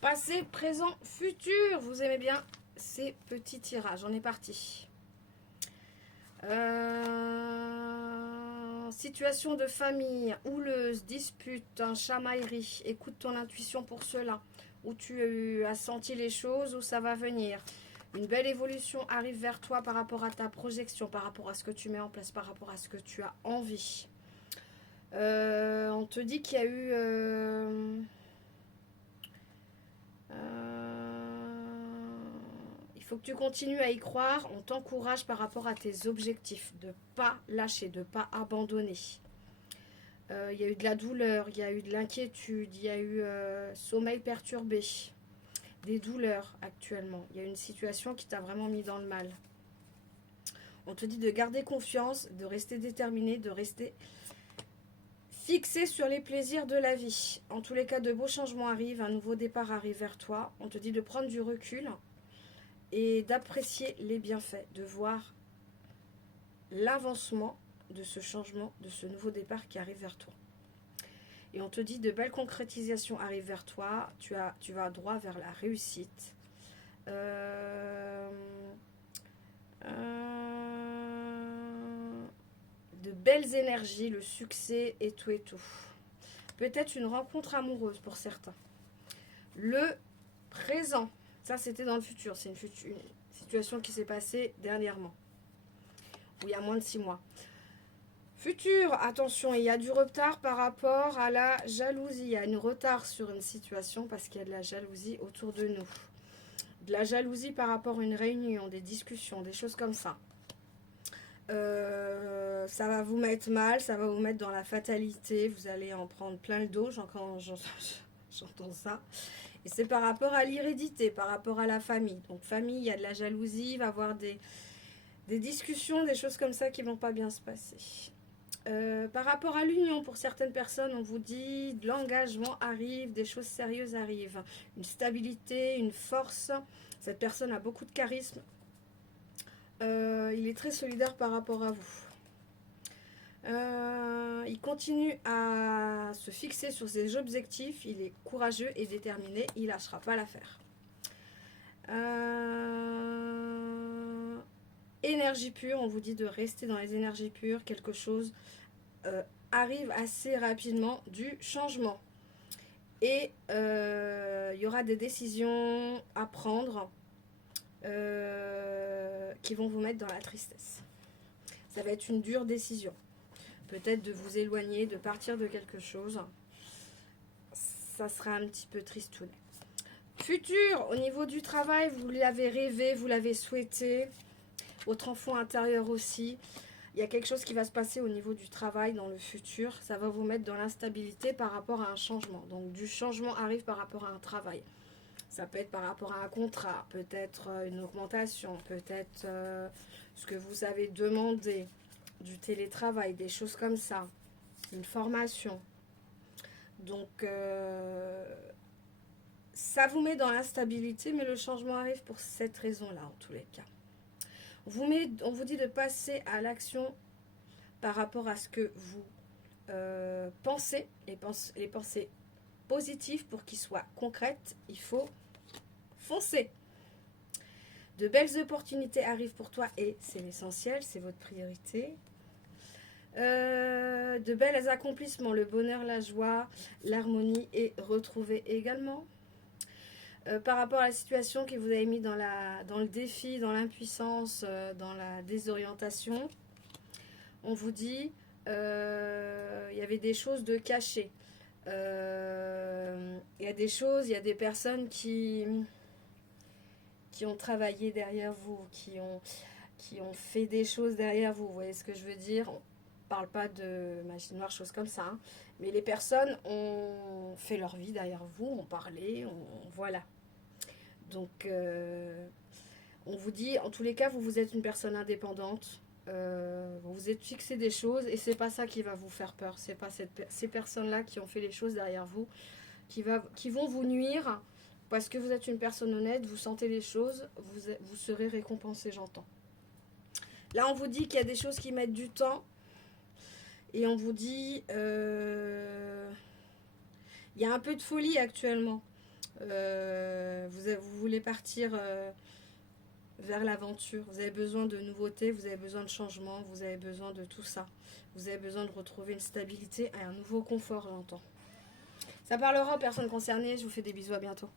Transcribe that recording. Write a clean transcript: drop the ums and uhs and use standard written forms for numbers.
Passé, présent, futur. Vous aimez bien ces petits tirages. On est parti. Situation de famille, houleuse, dispute, chamaillerie. Écoute ton intuition pour cela. Où tu as senti les choses, où ça va venir. Une belle évolution arrive vers toi par rapport à ta projection, par rapport à ce que tu mets en place, par rapport à ce que tu as envie. On te dit qu'il y a eu... il faut que tu continues à y croire. On t'encourage par rapport à tes objectifs. De ne pas lâcher, de ne pas abandonner. Il y a eu de la douleur, il y a eu de l'inquiétude, il y a eu sommeil perturbé. Des douleurs actuellement. Il y a une situation qui t'a vraiment mis dans le mal. On te dit de garder confiance, de rester déterminé, de rester fixé sur les plaisirs de la vie. En tous les cas, de beaux changements arrivent, un nouveau départ arrive vers toi. On te dit de prendre du recul et d'apprécier les bienfaits, de voir l'avancement de ce changement, de ce nouveau départ qui arrive vers toi. Et on te dit de belles concrétisations arrivent vers toi, tu vas droit vers la réussite. De belles énergies, le succès et tout et tout. Peut-être une rencontre amoureuse pour certains. Le présent, ça c'était dans le futur, c'est une situation qui s'est passée dernièrement, où il y a moins de 6 mois. Futur, attention, il y a du retard par rapport à la jalousie. Il y a un retard sur une situation parce qu'il y a de la jalousie autour de nous. De la jalousie par rapport à une réunion, des discussions, des choses comme ça. Ça va vous mettre mal, ça va vous mettre dans la fatalité. Vous allez en prendre plein le dos, j'entends ça. Et c'est par rapport à l'hérédité, par rapport à la famille. Donc famille, il y a de la jalousie, il va y avoir des discussions, des choses comme ça qui ne vont pas bien se passer. Par rapport à l'union, pour certaines personnes, on vous dit de l'engagement arrive, des choses sérieuses arrivent, une stabilité, une force. Cette personne a beaucoup de charisme. Il est très solidaire par rapport à vous. Il continue à se fixer sur ses objectifs. Il est courageux et déterminé. Il ne lâchera pas l'affaire. Énergie pure, on vous dit de rester dans les énergies pures. Quelque chose arrive assez rapidement, du changement. Et il y aura des décisions à prendre qui vont vous mettre dans la tristesse. Ça va être une dure décision. Peut-être de vous éloigner, de partir de quelque chose. Ça sera un petit peu tristounet. Futur, au niveau du travail, vous l'avez rêvé, vous l'avez souhaité. Votre enfant intérieur aussi. Il y a quelque chose qui va se passer au niveau du travail dans le futur. Ça va vous mettre dans l'instabilité par rapport à un changement. Donc du changement arrive par rapport à un travail. Ça peut être par rapport à un contrat, peut-être une augmentation, peut-être ce que vous avez demandé, du télétravail, des choses comme ça, une formation. Donc ça vous met dans l'instabilité, mais le changement arrive pour cette raison-là en tous les cas. On vous dit de passer à l'action par rapport à ce que vous pensez, les pensées positives pour qu'ils soient concrètes, il faut foncer. De belles opportunités arrivent pour toi et c'est l'essentiel, c'est votre priorité. De belles accomplissements, le bonheur, la joie, l'harmonie est retrouvée également. Par rapport à la situation qui vous avez mis dans le défi, dans l'impuissance, dans la désorientation, on vous dit il y avait des choses de cachées. Il y a des choses, il y a des personnes qui ont travaillé derrière vous, qui ont fait des choses derrière vous. Vous voyez ce que je veux dire? On parle pas de magie noire, choses comme ça. Hein. Mais les personnes ont fait leur vie derrière vous, ont parlé, voilà. Donc, on vous dit, en tous les cas, vous êtes une personne indépendante. Vous vous êtes fixé des choses et c'est pas ça qui va vous faire peur. C'est pas ces personnes-là qui ont fait les choses derrière vous qui vont vous nuire parce que vous êtes une personne honnête, vous sentez les choses, vous serez récompensé, j'entends. Là, on vous dit qu'il y a des choses qui mettent du temps et on vous dit il y a un peu de folie actuellement. Vous voulez partir vers l'aventure. Vous avez besoin de nouveautés, vous avez besoin de changement, vous avez besoin de tout ça. Vous avez besoin de retrouver une stabilité et un nouveau confort, j'entends. Ça parlera aux personnes concernées. Je vous fais des bisous, à bientôt.